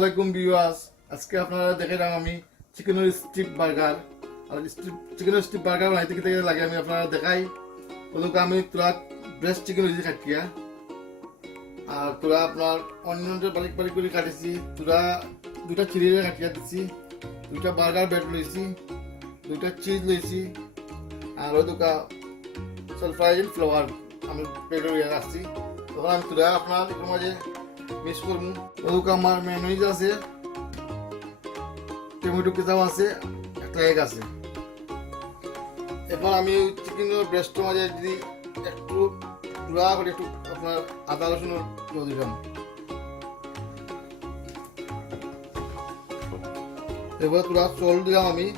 আসসালামু আলাইকুম ভিউয়ার্স, আজকে আপনারা দেখাইলাম আমি চিকেনের স্ট্রিপ বার্গার। আর চিকেনের স্ট্রিপ বার্গার বানাইতে কি লাগে আমি আপনারা দেখাই। ওদেরকে আমি তোরা ব্রেস্ট চিকেন হয়েছি কাটিয়া, আর তোরা আপনার অনিয়নটা বারিক বারিক করে কাটিছি, তোরা দুটা চিড়ে কাটিয়া দিছি, দুটা বার্গার ব্রেড লইছি, দুটা চিজ লইছি, আর ওই দুটা সালফ্রাইড ফ্লাওয়ার আমি ব্রেড রাখছি। তখন আমি তোরা আপনার এর মাঝে মিক্স করবো। ওদিকে আমার মেয়োনিজ আছে, টমেটো কেচাপ আছে, একটা এগ আছে। এরপর আমি চিকেনের ব্রেস্টের মাঝে যদি একটু গুঁড়া করে একটু আপনার আদা রসুনের দিলাম। এবার পুরা চল দিলাম আমি।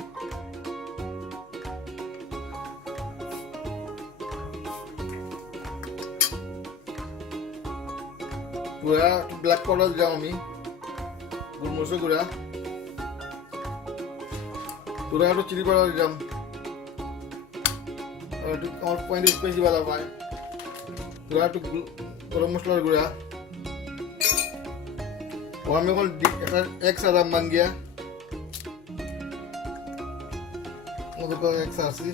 পুরা একটু ব্ল্যাক পাউডার দিলাম আমি, গোলমরিচের গুঁড়া, পুরা একটু চিলি পাউডার দিলাম, একটু আমার পয়েন্ট স্পাইসি ভালো পায়, পুরা একটু গরম মশলার গুঁড়া। আমি এখন একটা এক সাদাম বাঙ্গিয়া ওদেরকে এক সারছি।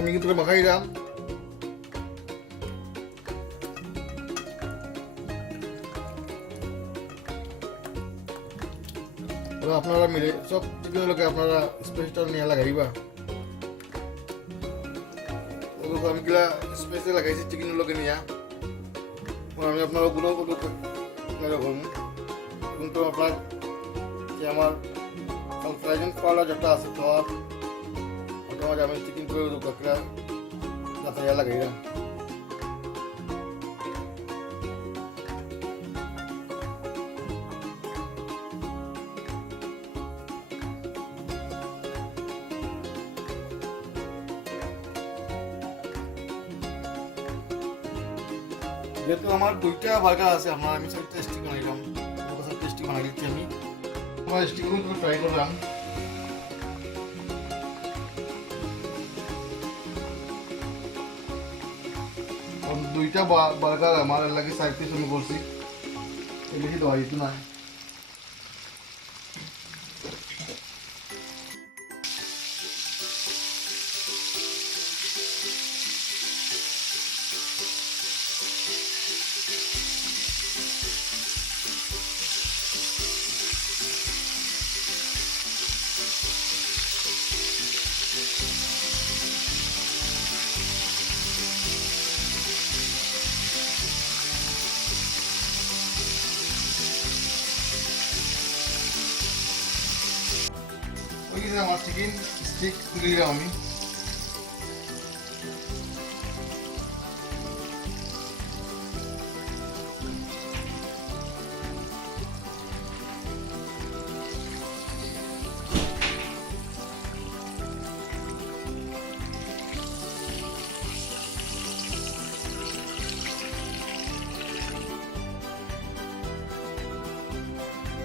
আমি কিন্তু মাখাইলাম। আপনারা মিলে সব চিকেন লোকে আপনারা স্পেসটা নিয়ে লাগাইবা। আমি কিলা স্পেসে লাগাইছি চিকেন লোকে নিয়ে। আমি আপনারা গুলো এরকম কিন্তু আপনার যে আমার সালফ্রাইড পাউডার যেটা আছে তো আমি চিকেন করে কাকড়া যাতে লাগাইলাম। যেহেতু আমার দুইটা বার্গার আছে, আপনার আমি সব টেস্টি বানাইলাম, সব টেস্টি বানাই দিচ্ছি আমি। আমার স্টিকগুলো ট্রাই করলাম। দুইটা বার্গার আমার লাগে 4 পিস আমি করছি, বেশি দেওয়া যেত না। আমার চিকেন স্টিক তুলে দিলাম আমি।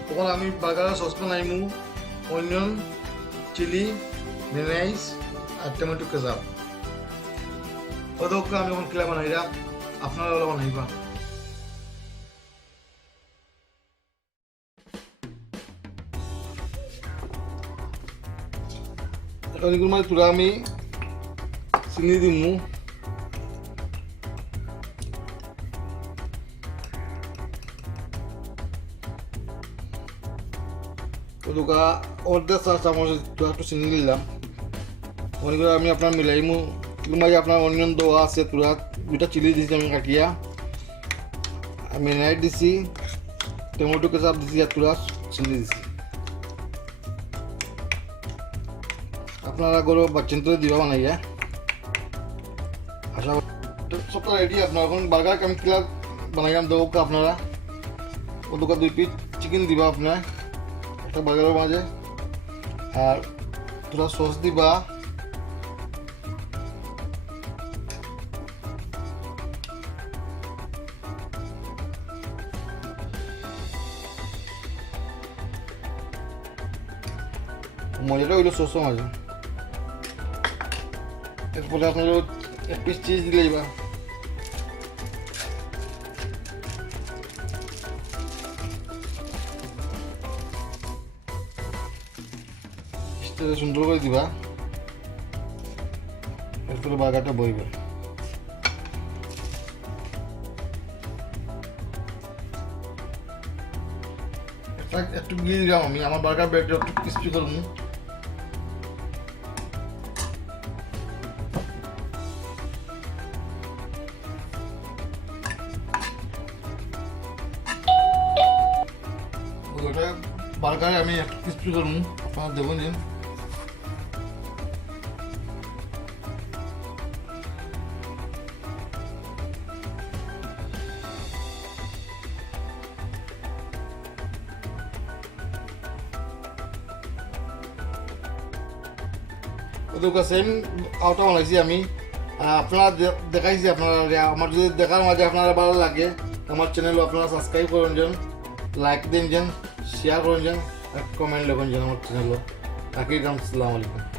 তখন আমি বার্গারের সস বানাইমু, অনিয়ন, চিলি, মেয়োনিজ আর টমেটো কেচাপ। ওদেরকে আমি এখন কিলা বানাইরা, আপনারা ওগুলো বানাইবা। এগুলো মানে তুলা আমি চিনি দিমু। ওদুকা অর্ধেক চা চামচ একটু চিনি দিলাম। অনেকগুলো আমি আপনার মিলাইমু। মাঝে আপনার অনিয়ন দেওয়া আছে, তুরা দুটা চিলি দিয়েছি আমি কাটিয়া, মেয়োনিজ দিছি, টমেটো কেচাপ দিছি, আর তুরা চিলি দিছি। আপনারা গরু বাচ্চেন তো দিবা বানাইয়া। আশা সবটা রেডি। আপনার এখন বার্গার আমি কিলা বানাইলাম দেবো আপনারা। ওদুকা 2 পিস চিকেন দিবা আপনার একটা বার্গারের মাঝে, আর তোরা সস দিবা। মজাটা হইলো সসও মাঝে। এরপরে আপনারা এক পিস চিজ দিলেই বা সুন্দর করে দিবা, এরপরে বার্গারটা বইবে। একটু দিয়ে দিলাম আমি, আমার বার্গার ব্রেডটা একটু ক্রিস্পি করুন। ওটা বার্গারে আমি একটু ক্রিস্পি করুন, আপনারা দেখুন দিন। ওদের সেম আউটটা বানাইছি আমি, আপনারা দেখাইছি। আপনারা আমার যদি দেখার মাঝে আপনারা ভালো লাগে আমার চ্যানেল আপনারা সাবস্ক্রাইব করুন যেন, লাইক দিন যেন, শেয়ার করুন যেন, কমেন্ট লিখুন যেন আমার চ্যানেল। আসসালামু আলাইকুম।